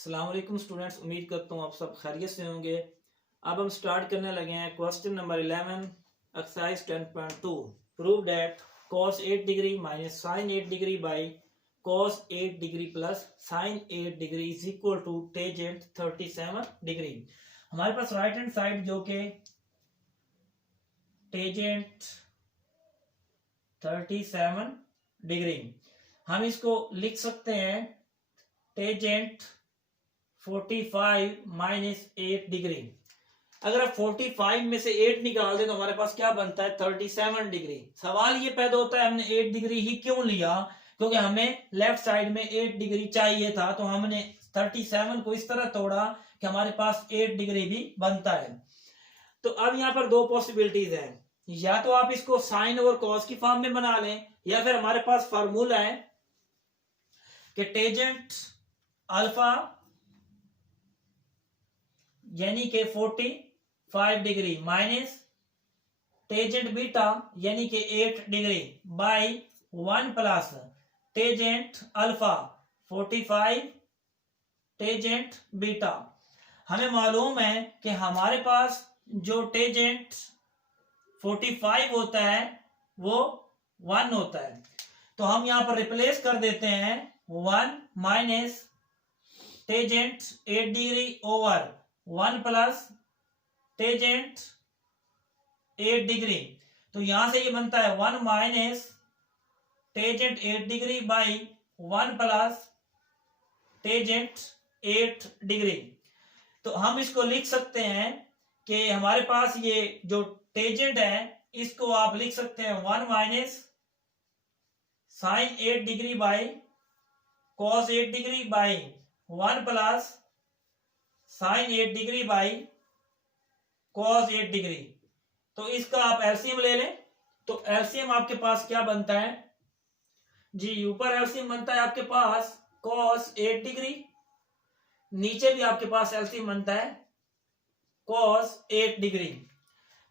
अस्सलाम वालेकुम स्टूडेंट्स, उम्मीद करता हूँ आप सब खैरियत से होंगे। अब हम स्टार्ट करने लगे हैं question number 11 exercise 10.2। Prove that cos 8 degree minus sin 8 degree by cos 8 degree plus sin 8 degree is equal to tangent 37 degree. हमारे पास राइट हैंड साइड जो कि टेंजेंट 37 डिग्री, हम इसको लिख सकते हैं टेंजेंट 45 माइनस 8 डिग्री। अगर आप 45 में से 8 निकाल दें तो हमारे पास क्या बनता है 37 डिग्री। सवाल ये पैदा होता है हमने 8 डिग्री ही क्यों लिया, क्योंकि हमें लेफ्ट साइड में 8 डिग्री चाहिए था, तो हमने 37 को इस तरह तोड़ा कि हमारे पास 8 डिग्री भी बनता है। तो अब यहाँ पर दो पॉसिबिलिटीज हैं, या तो आप इसको साइन और कॉस की फॉर्म में बना लें, या फिर हमारे पास फार्मूला है कि टेंजेंट अल्फा यानी कि 45 डिग्री माइनस टेंजेंट बीटा यानी कि 8 degree by 1 plus tangent alpha 45 tangent beta. हमें मालूम है कि हमारे पास जो टेंजेंट 45 होता है वो 1 होता है, तो हम यहां पर रिप्लेस कर देते हैं 1 minus tangent 8 degree over 1 plus tangent 8 degree. तो यहां से ये बनता है 1 minus tangent 8 degree by 1 plus tangent 8 degree. तो हम इसको लिख सकते हैं कि हमारे पास ये जो टेंजेंट है इसको आप लिख सकते हैं 1 minus sine 8 degree by cos 8 degree by 1 plus sine 8 degree by cos 8 degree. तो इसका आप एलसीएम ले लें, तो एलसीएम आपके पास क्या बनता है जी, ऊपर एलसीएम बनता है आपके पास कॉस 8 डिग्री, नीचे भी आपके पास एलसीएम बनता है कॉस 8 डिग्री।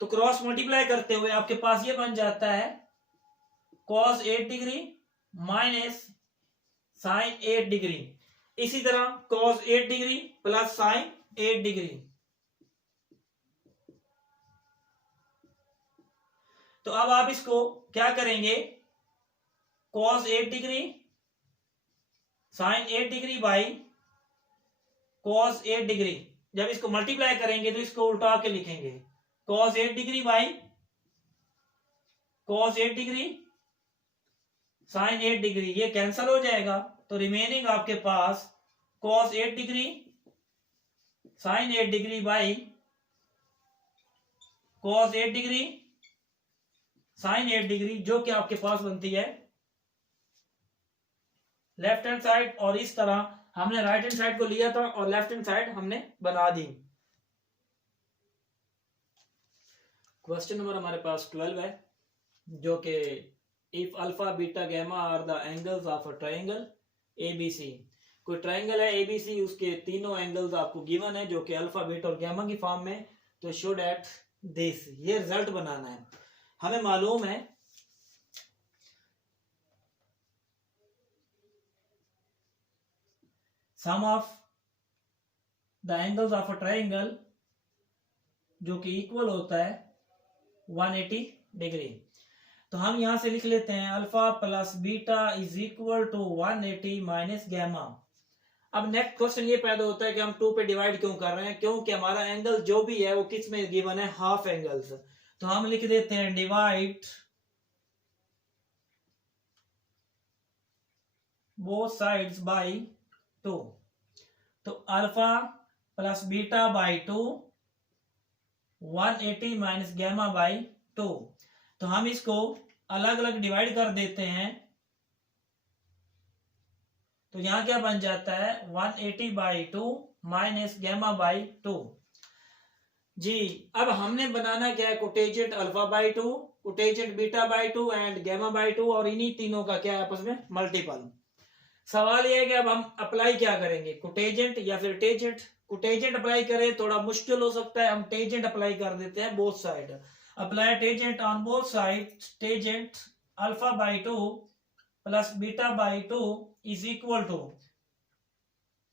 तो क्रॉस मल्टीप्लाई करते हुए आपके पास ये बन जाता है cos 8 degree minus sine 8 degree. इसी तरह cos 8 degree plus sine 8 degree. तो अब आप इसको क्या करेंगे, cos 8 degree sine 8 degree by cos 8 degree, जब इसको मल्टीप्लाई करेंगे तो इसको उल्टा के लिखेंगे cos 8 degree by cos 8 degree sine 8 degree, ये कैंसिल हो जाएगा, तो रिमेनिंग आपके पास cos 8 degree sine 8 degree by cos 8 degree sine 8 degree, जो कि आपके पास बनती है लेफ्ट हैंड साइड। और इस तरह हमने राइट हैंड साइड को लिया था और लेफ्ट हैंड साइड हमने बना दी। क्वेश्चन नंबर हमारे पास 12 है, जो कि if alpha beta gamma are the angles of a triangle ABC. कोई ट्रायंगल है एबीसी, उसके तीनों एंगल्स आपको गिवन है जो कि अल्फा बीटा और गैमा की फॉर्म में, तो शुड एट दिस, ये रिजल्ट बनाना है। हमें मालूम है sum of the angles of a triangle जो कि इक्वल होता है 180 डिग्री। तो हम यहां से लिख लेते हैं alpha plus beta is equal to 180 minus gamma. अब नेक्स्ट क्वेश्चन ये पैदा होता है कि हम 2 पे डिवाइड क्यों कर रहे हैं, क्योंकि हमारा एंगल जो भी है वो किस में गिवन है, हाफ एंगल्स। तो हम लिख देते हैं डिवाइड बोथ साइड्स बाय 2। तो alpha plus beta by 2 180 minus gamma by 2। तो हम इसको अलग अलग डिवाइड कर देते हैं, तो यहां क्या बन जाता है 180 बाई 2 माइनस गैमा बाई 2 जी। अब हमने बनाना क्या है, cotangent alpha by 2, cotangent beta by 2 and gamma by 2, और इन्हीं तीनों का क्या है आपस में मल्टीपल। सवाल यह है कि अब हम अप्लाई क्या करेंगे, कोटेजेंट या फिर टेंजेंट। कोटेजेंट अप्लाई करें थोड़ा मुश्किल हो सकता है, हम टेंजेंट अप्लाई कर देते हैं both side. Apply tangent on both side, tangent alpha by 2 plus beta by 2 is equal to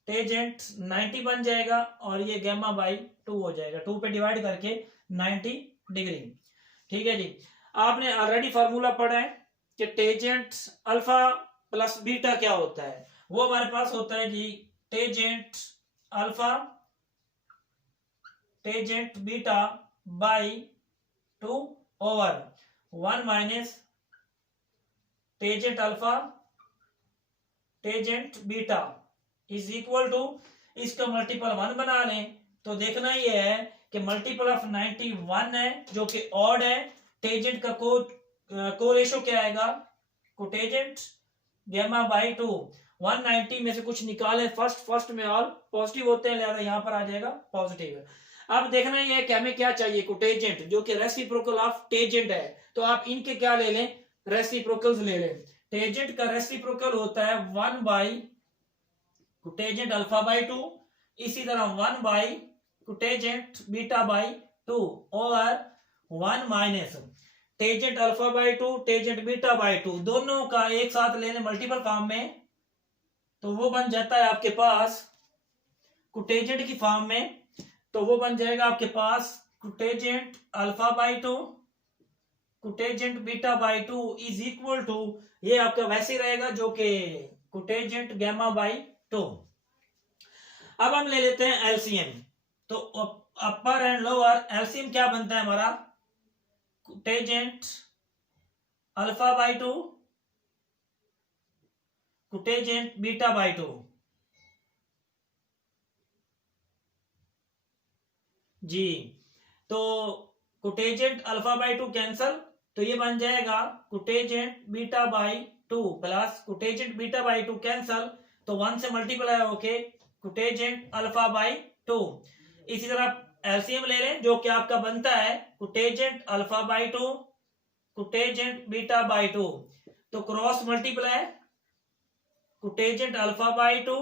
tangent 90 बन जाएगा और ये गैमा बाई 2 हो जाएगा, 2 पे डिवाइड करके 90 डिग्री। ठीक है जी, आपने ऑलरेडी फार्मूला पढ़ा है कि टेजेंट अल्फा प्लस बीटा क्या होता है। वो हमारे पास होता है जी tangent alpha tangent beta by 2 over 1 minus tangent alpha tangent beta is equal to, इसका मल्टीपल 1 बना लें तो देखना ये है कि मल्टीपल ऑफ 91 है जो कि ऑड है। टेजेंट का को रेशो क्या आएगा, कोटेजेंट गैमा बाई 2। 190 में से कुछ निकालें, फर्स्ट में ऑल पॉजिटिव होते हैं, लिहाजा यहां पर आ जाएगा पॉजिटिव। अब देखना ये है कि हमें क्या चाहिए, कोटेजेंट जो कि रेसिप्रोकल ऑफ टेजेंट है। तो आप इनके क्या ले लें, रेसिप्रोकल्स ले लें। टेजेंट का रेसिप्रोकल होता है 1 बाई कोटेजेंट अल्फा बाई 2, इसी तरह 1 बाई कोटेजेंट बीटा बाई 2 और 1 minus tangent alpha by 2 tangent beta by 2, दोनों का एक साथ लेने मल्टीपल फॉर्म में, तो वो बन जाता है आपके पास कोटेजेंट की फॉर्म में, तो वो बन जाएगा आपके पास cotangent alpha by 2 cotangent beta by 2 is equal to, ये आपका वैसे ही रहेगा जो कि कोटेजेंट गैमा बाई 2। अब हम ले लेते हैं एलसीएम, तो अपर एंड लोअर एलसीएम क्या बनता है हमारा, कोटेजेंट alpha by 2 cotangent beta by 2। जी, तो कोटेजेंट अल्फा बाई 2 कैंसल, तो ये बन जाएगा cotangent beta by 2 plus cotangent beta by 2 cancel, तो 1 से मल्टीप्लाई होके कोटेजेंट अल्फा बाई 2। इसी तरह एलसीएम ले लें जो कि आपका बनता है cotangent alpha by 2 cotangent beta by 2, तो cross multiply cotangent alpha by 2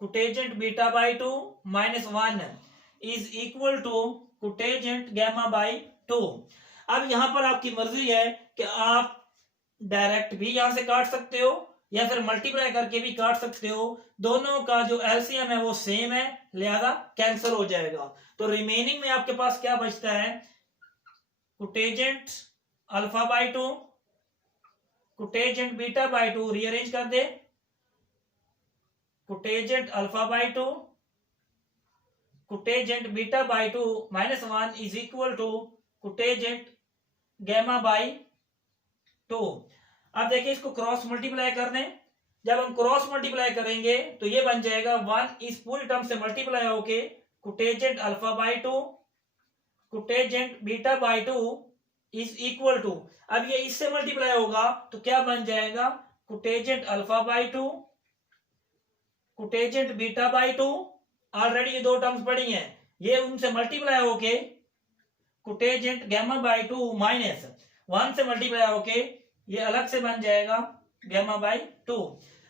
cotangent beta by 2 minus 1 is equal to cotangent gamma by 2। अब यहां पर आपकी मर्जी है कि आप डायरेक्ट भी यहां से काट सकते हो या फिर मल्टीप्लाई करके भी काट सकते हो, दोनों का जो एलसीएम है वो सेम है, लिहाजा कैंसिल हो जाएगा। तो रिमेनिंग में आपके पास क्या बचता है, cotangent alpha by 2 cotangent beta by 2, rearrange कर दे, cotangent alpha by 2 cotangent beta by 2 minus 1 is equal to cotangent gamma by 2। अब देखिए इसको क्रॉस मल्टीप्लाई करने, जब हम क्रॉस मल्टीप्लाई करेंगे तो ये बन जाएगा 1 इस पूरी टर्म से मल्टीप्लाई होके cotangent alpha by 2 cotangent beta by 2 is equal to, अब ये इससे मल्टीप्लाई होगा तो क्या बन जाएगा, cotangent alpha by 2 cotangent beta by 2, already ये दो टर्म्स पड़ी हैं, ये उनसे मल्टीप्लाई होके कोटेजेंट गैमा बाई 2 माइनस 1 से मल्टीप्लाई होके ये अलग से बन जाएगा गैमा बाई 2।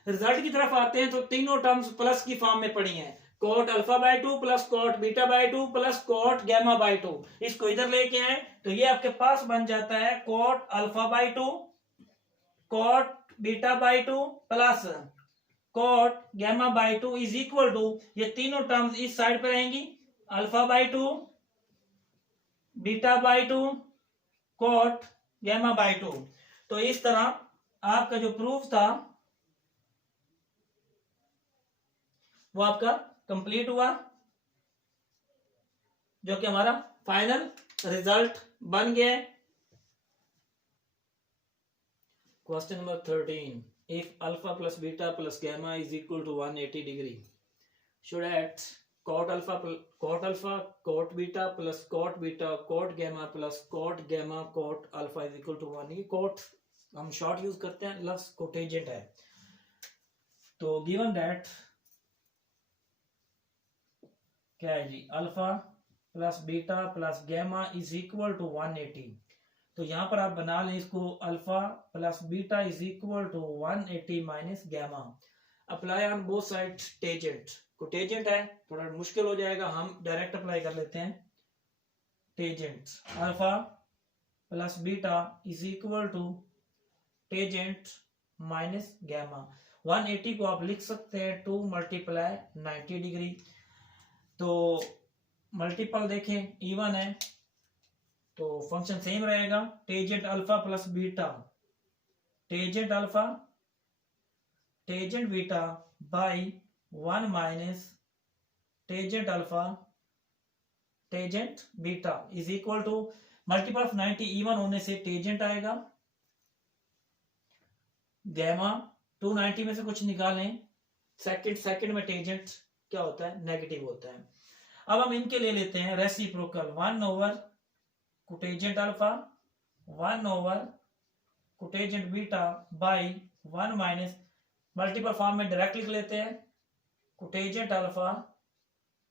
रिजल्ट की तरफ आते हैं तो तीनों टर्म्स प्लस की फॉर्म में पड़ी हैं, cot alpha by 2 plus cot beta by 2 plus cot gamma by 2, इसको इधर लेके आए तो ये आपके पास बन जाता है cot alpha by 2 cot beta by 2 plus cot gamma by 2 is equal to, ये तीनों टर्म्स इस साइड पे रहेंगी, alpha by 2 beta by 2 cot gamma by 2। तो इस तरह आपका जो प्रूफ था वो आपका कंप्लीट हुआ, जो कि हमारा फाइनल रिजल्ट बन गया। Question number 13, if alpha plus beta plus gamma is equal to 180 degree, should at cot alpha cot beta plus cot gamma plus cot gamma cot alpha is equal to 1। ये cot हम short use करते हैं, लफ्ज कोटेजेंट है। तो given that क्या है जी, alpha plus beta plus gamma is equal to 180, तो यहां पर आप बना लें इसको, alpha plus beta is equal to 180 minus gamma, apply on both side tangent, cotangent है थोड़ा मुश्किल हो जाएगा, हम डायरेक्ट अप्लाई कर लेते हैं, tangent alpha plus beta is equal to tangent minus gamma, 180 को आप लिख सकते हैं 2 मल्टीप्लाई 90 डिग्री। तो मल्टीपल देखें इवन है तो फंक्शन सेम रहेगा, tangent alpha plus beta, tangent alpha tangent beta by 1 minus tangent alpha tangent beta is equal to multiple of 90 even होने से टेंजेंट आएगा गैमा 290 में से कुछ निकालें, सेकंड में टेंजेंट क्या होता है, नेगेटिव होता है। अब हम इनके ले लेते हैं reciprocal, 1 over cotangent alpha 1 over cotangent beta by 1 minus multiple form में डायरेक्ट लिख लेते हैं, cotangent alpha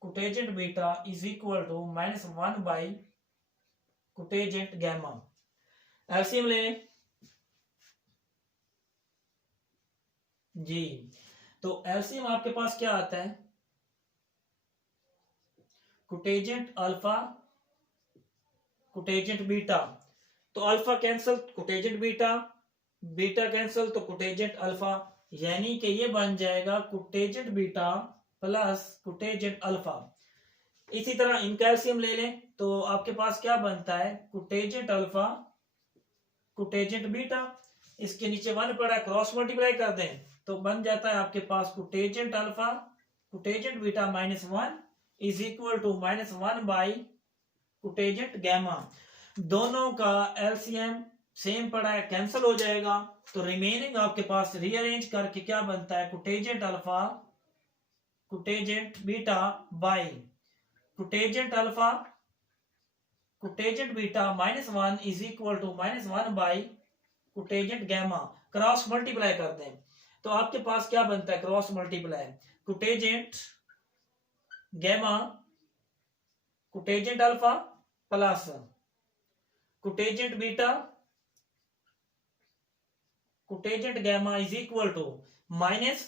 cotangent beta is equal to -1 by cotangent gamma. LCM ले जी, तो एलसीएम आपके पास क्या आता है, कोटेंजेंट अल्फा कोटेंजेंट बीटा, तो alpha cancel cotangent beta, beta cancel तो कोटेंजेंट अल्फा, यानी कि ये बन जाएगा cotangent beta plus cotangent alpha. इसी तरह इनका एलसीएम ले लें तो आपके पास क्या बनता है, कोटेंजेंट अल्फा कोटेंजेंट बीटा, इसके नीचे 1 पड़ा है, क्रॉस मल्टीप्लाई कर दें तो बन जाता है आपके पास cotangent alpha cotangent beta -1 is equal to -1 by cotangent gamma. दोनों का एलसीएम सेम पड़ा है, कैंसिल हो जाएगा, तो रिमेनिंग आपके पास रीअरेंज करके क्या बनता है, cotangent alpha cotangent beta by cotangent alpha cotangent beta -1 is equal to -1 by cotangent gamma. Cross multiply कर दें तो आपके पास क्या बनता है, cross multiply cotangent gamma cotangent alpha plus cotangent beta cotangent gamma is equal to minus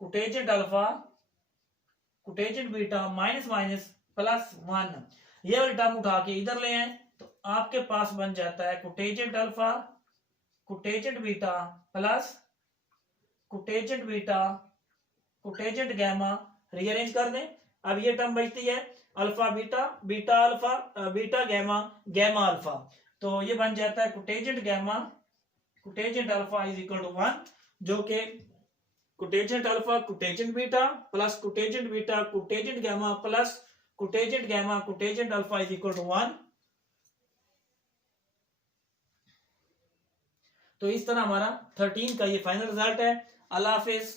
cotangent alpha cotangent beta minus minus +1। ये वाली टर्म उठा के इधर ले आए तो आपके पास बन जाता है cotangent alpha cotangent beta plus cotangent beta cotangent gamma. Rearrange कर दें, अब ये टर्म बचती है alpha beta beta alpha beta gamma gamma alpha, तो ये बन जाता है cotangent gamma cotangent alpha is equal to 1, जो कि cotangent alpha cotangent beta plus cotangent beta cotangent gamma plus cotangent gamma cotangent alpha is equal to 1। तो इस तरह हमारा 13 का ये फाइनल रिजल्ट है। अल्लाह हाफिज।